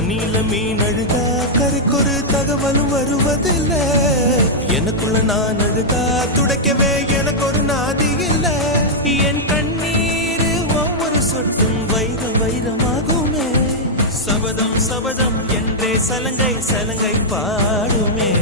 தண்ணியில மீன் அழுதா கரைக்கொரு தகவலும் வருவதில்ல. எனக்குள்ள நான் அழுதா துடைக்கவே எனக்கு ஒரு நாதி இல்ல. என் கண்ணீர் ஒவ்வொரு சொட்டும் வைரம் வைரமாகுமே. சபதம் சபதம் என்றே சலங்கை சலங்கை பாடுமே.